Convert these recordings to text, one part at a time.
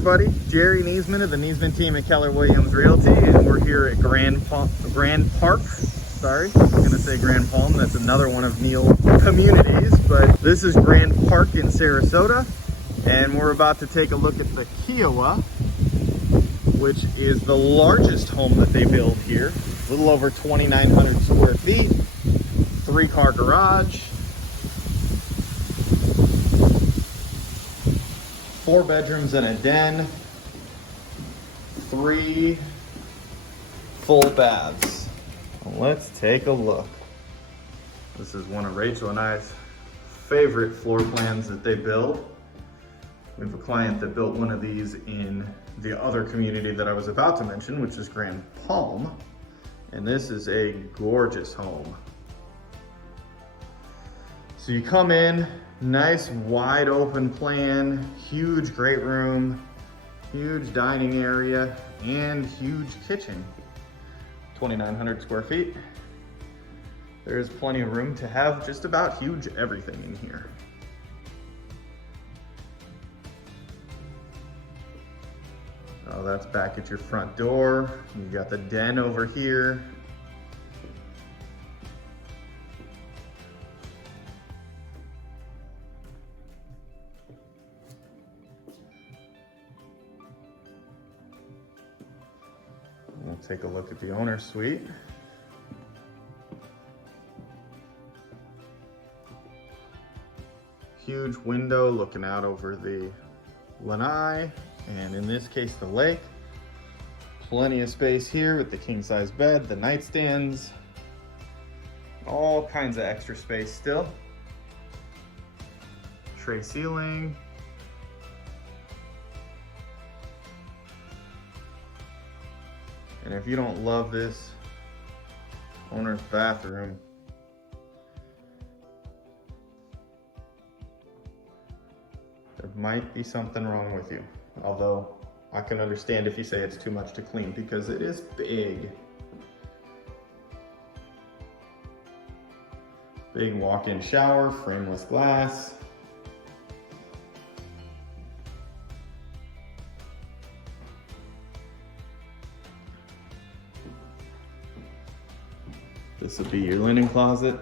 everybody, Jerry Niesman of the Niesman Team at Keller Williams Realty, and we're here at Grand Park. Sorry, I was gonna say Grand Palm, that's another one of Neil's communities, but this is Grand Park in Sarasota, and we're about to take a look at the Kiawah, which is the largest home that they build here. A little over 2,900 square feet, 3-car garage, 4 bedrooms and a den, 3 full baths. Let's take a look. This is one of Rachel and I's favorite floor plans that they build. We have a client that built one of these in the other community that I was about to mention, which is Grand Palm. And this is a gorgeous home. So you come in, nice wide open plan, huge great room, huge dining area, and huge kitchen. 2,900 square feet. There's plenty of room to have just about huge everything in here. Oh, that's back at your front door. You got the den over here. We'll take a look at the owner's suite. Huge window looking out over the lanai, and in this case the lake. Plenty of space here with the king-size bed, the nightstands, all kinds of extra space still. Tray ceiling. And if you don't love this owner's bathroom, there might be something wrong with you. Although I can understand if you say it's too much to clean because it is big. Big walk-in shower, frameless glass. This would be your linen closet.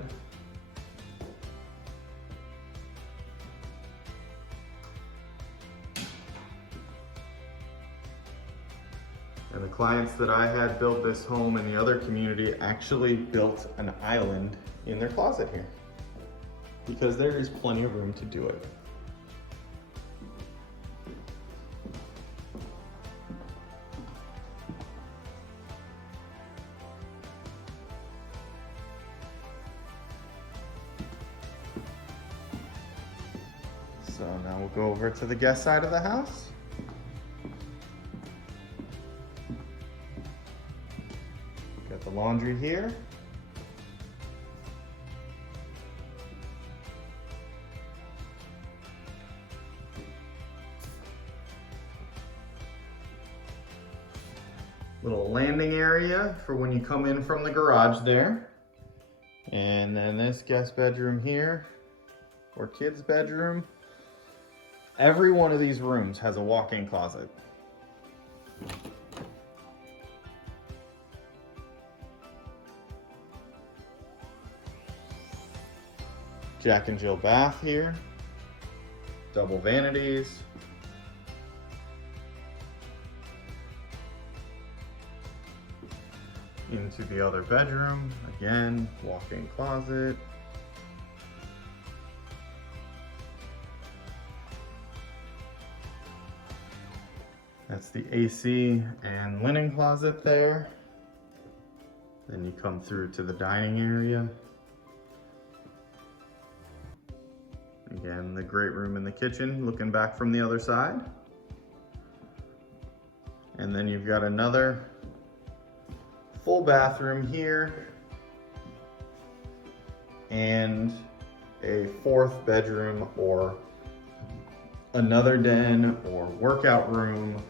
And the clients that I had built this home in the other community actually built an island in their closet here because there is plenty of room to do it. So now we'll go over to the guest side of the house. Got the laundry here. Little landing area for when you come in from the garage there. And then this guest bedroom here, or kids' bedroom. Every one of these rooms has a walk-in closet. Jack and Jill bath here. Double vanities. Into the other bedroom. Again, walk-in closet. That's the AC and linen closet there. Then you come through to the dining area. Again, the great room in the kitchen, looking back from the other side. And then you've got another full bathroom here and a 4th bedroom or another den or workout room.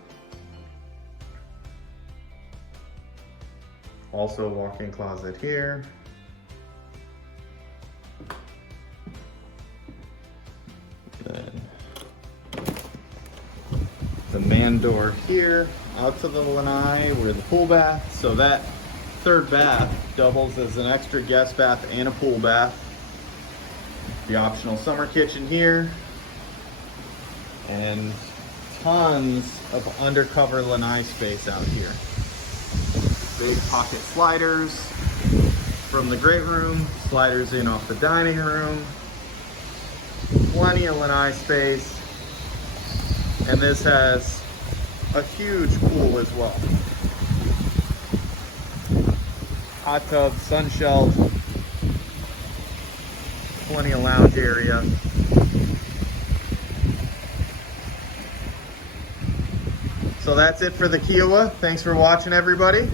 Also walk-in closet here. Then the man door here, out to the lanai where the pool bath. So that third bath doubles as an extra guest bath and a pool bath. The optional summer kitchen here. And tons of undercover lanai space out here. Big pocket sliders from the great room, sliders in off the dining room. Plenty of lanai space. And this has a huge pool as well. Hot tub, sun shelf, plenty of lounge area. So that's it for the Kiawah. Thanks for watching, everybody.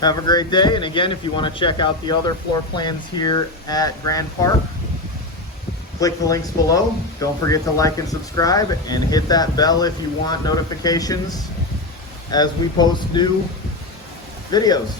Have a great day. And again, if you want to check out the other floor plans here at Grand Park, click the links below. Don't forget to like and subscribe, and hit that bell if you want notifications as we post new videos.